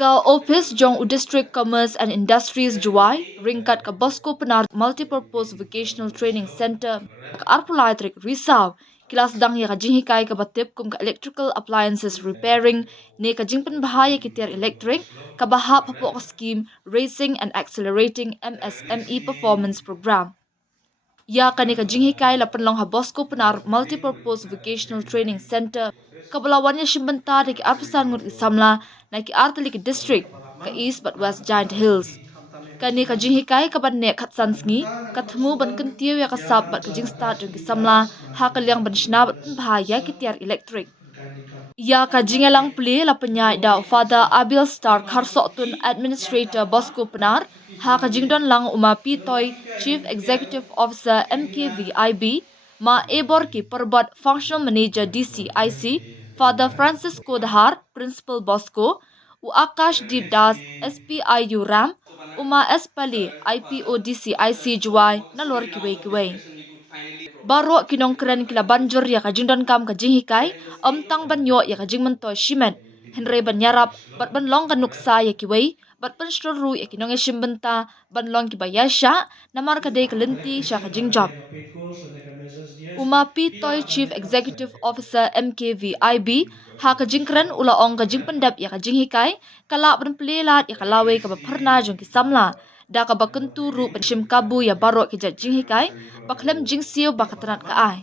Ka office jong District Commerce and Industries Juwai, ringkat ka Bosco Pnar Multipurpose Vocational Training Center, ka Arpulaitrik Risau, kilas dang ya ka jinghikai ka batip kum ka electrical appliances repairing, ne ka jingpen bahaya ki tiar electric, ka bahap hapoh ka scheme Racing and Accelerating MSME Performance Program. Ya kani ka jinghikai lapan long ha Bosco Pnar Multipurpose Vocational Training Center, kabalawannya shimbenta di ki arpasan ngut ki samla na ki artali ki district ka East but West Giant Hills. Kani ka jinghikai ka ban nek khatsan sngi kathmu ban kentiu ya ka sab bat ka jing start jong ki samla ha ka liang ban shna bat pen bahaya ki tiar electric. Ya ka jingelang pli la penyai da Father Abil Star Karsotun Administrator Bosco Pnar ha ka jingdon lang uma pitoy Chief Executive Officer MKVIB ma ebor ki perbat Functional Manager DCIC Father Francisco Dahar Principal Bosco u Akash Deepdas SPIU Ram uma Espali IPO DCIC Juwai na lor kiwei. Baro kinong keren kila banjur ya ka jingdon kam ka jinghikai tang banyo ya ka jingmentoy shimen henry banyarap bat banlong ka nuksa ya kiwei bat penstru ya kinong shimbenta banlong ki bayasha namar ka day kalenti sya ka jingjob. Umapi Toy Chief Executive Officer MKVIB ha ka jingkren ulaong ka jingpendap ya ka jinghikai kala penpelilat ya kalaway ka baparna jong kisamla da ka bakentu ru penshim kabu ya baro ki jinghikai baklem jingsiu bakatanat ka ai.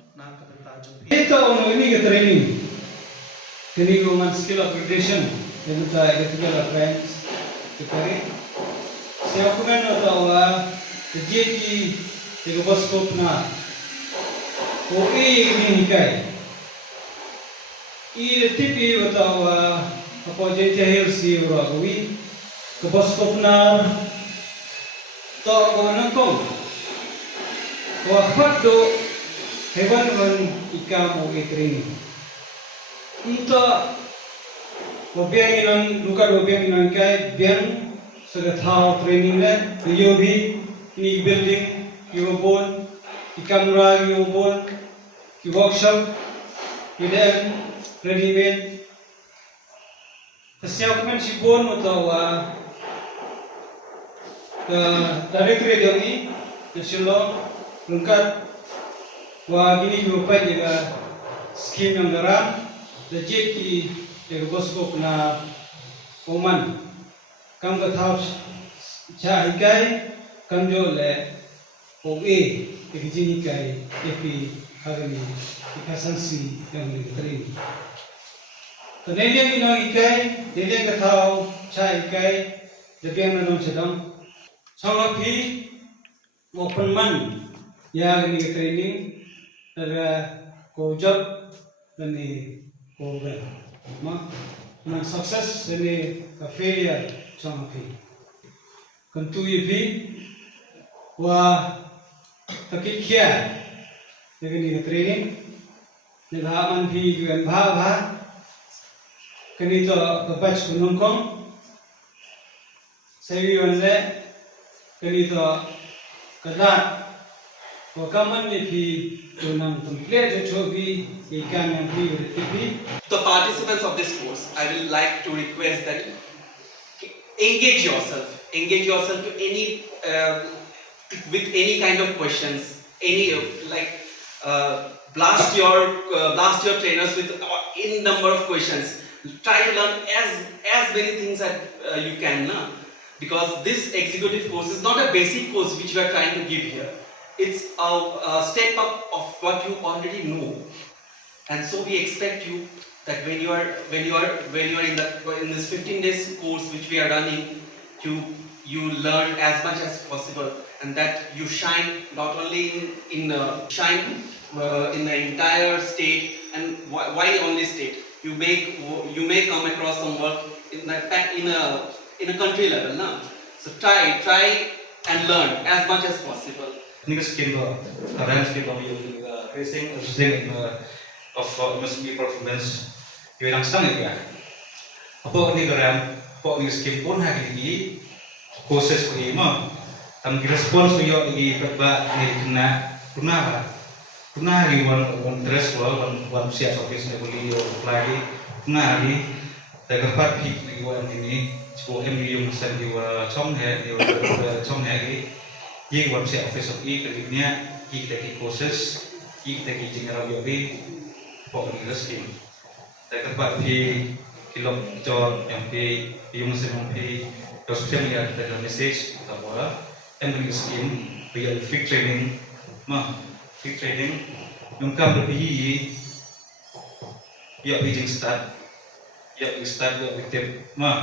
Ito ono ini ke training. Training woman skill upgradation yang kita electrical appliance sekali. Siapa kan tahu kerja di Bosco Pnar. Jinghikai. TV tahu hapoh jahil si uragui ke Bosco Pnar. Tahu nangkong. Wafat do hewan man ika mo training. Untuk mobiang inang luka mobiang inang kai biang sudah tahu training le yobi ni building yobon ikamra yobon ki workshop iden ready made. Setiap man si bon atau directory yang ini Syllad lengkap wah gini juga juga skim yang daram lejek ki dari Bosco Pnar oman kam ka thau cha hikai kam jo le oe ke jinghikai epi kagani ikasansi yang diteri to neliang ino hikai neliang ka thau cha hikai lebiang nanon sedang sangapi open man ya ini training ada kojab dan ini kobel ma sukses ini failure sama pi kentu ibi wa takikia ini training nilhaman pi guen bha kini to batch kunungkong sewi onle kini to kadat Wakaman ni pi tunang complete chobi ikan yang pi tipi. The participants of this course, I will like to request that engage yourself to any with any kind of questions, any blast your trainers with in number of questions. Try to learn as many things that you can learn, because this executive course is not a basic course which we are trying to give here. It's a step up of what you already know, and so we expect you that when you are in this 15 days course which we are running, you learn as much as possible, and that you shine not only in the entire state, and why only state. You may come across some work in a country level now. So try and learn as much as possible. Ini skill RAM skill racing of MSME performance yung nang Sdang ya. Hapoh ni RAM, hapoh ni skill pun hari ini proses ko imo. Tam response yo di perba ni kena punah hari one dress one siap office ni boleh yo lagi punah hari dapat pik ni one ini Chỗ em dùng sânอยู่ช่องแห่อยู่ช่องแห่นี้ยิ่งวันเสียออฟฟิศอีกแต่เนี้ยยิ่งแต่กี่ courses ยิ่งแต่กี่จริงเราอยู่ที่พอมีเรื่องสกิลแต่ก็แบบที่กิโลจอyang yung sân yangเราสเปนเนี่ยแต่ละ message แต่ว่าเอ็มมีสกิลไปยัง free training มา free training ยังกำลังไปยี่อยากไปจริง start อยากไป start อยากไปเต็มมา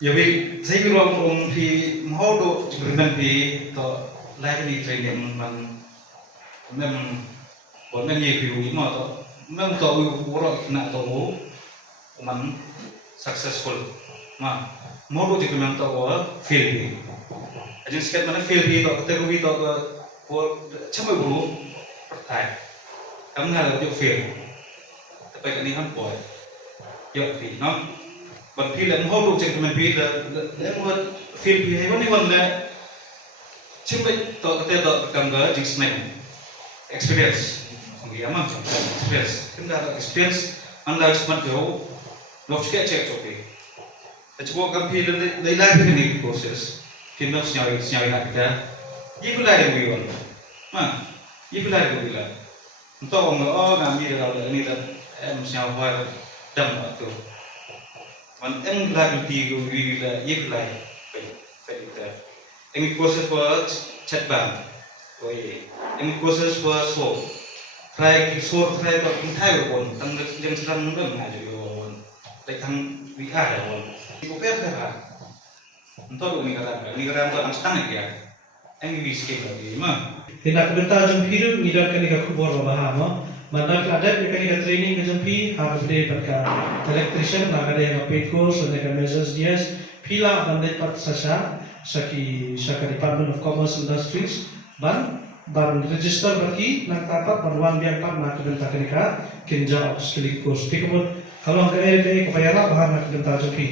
Jadi saya kira orang pi mau do agreement pi to lagi ni training man bon mem ye pi mo to mem to uro na to man successful ma mau do agreement to fail pi ajin sket mana fail pi to te pi to ko chama guru pertai kamu hal do fail tapi kan ni han boy yo pi no But feel that how to check my feel that what feel be even that chimbe to to kamga jingsne experience ngi ama experience kinda experience anda cuma jauh lok check choke achbo kam feel dai la ni process kinda snyai hakda yiku la de wiwan ma yiku la de wiwan to ong ngami de la ni da em snyai wa dam tu Man em lagi tiga wila iflay kita. Emi proses buat chat bang, emi proses buat so. Try buat intai pun, tang jam serang pun aja pun. Tang wika ya pun. Ibu perda. Entah ni kerana tu ang setengah dia. Emi bisik lagi, mah. Tidak berita jumpiru nidar kani ka kubor bahama. Mana ada kani ka training ka jumpi harus deh berka electrician nak ada yang paid course dan yang measures dias pila bandai pat sasa saki Department of Commerce Industries ban register bagi nak dapat ban biar pat nak bentar kani ka kinja upskilling course. Tikun kalau ang kaya kaya kapayala bahar nak bentar jumpi.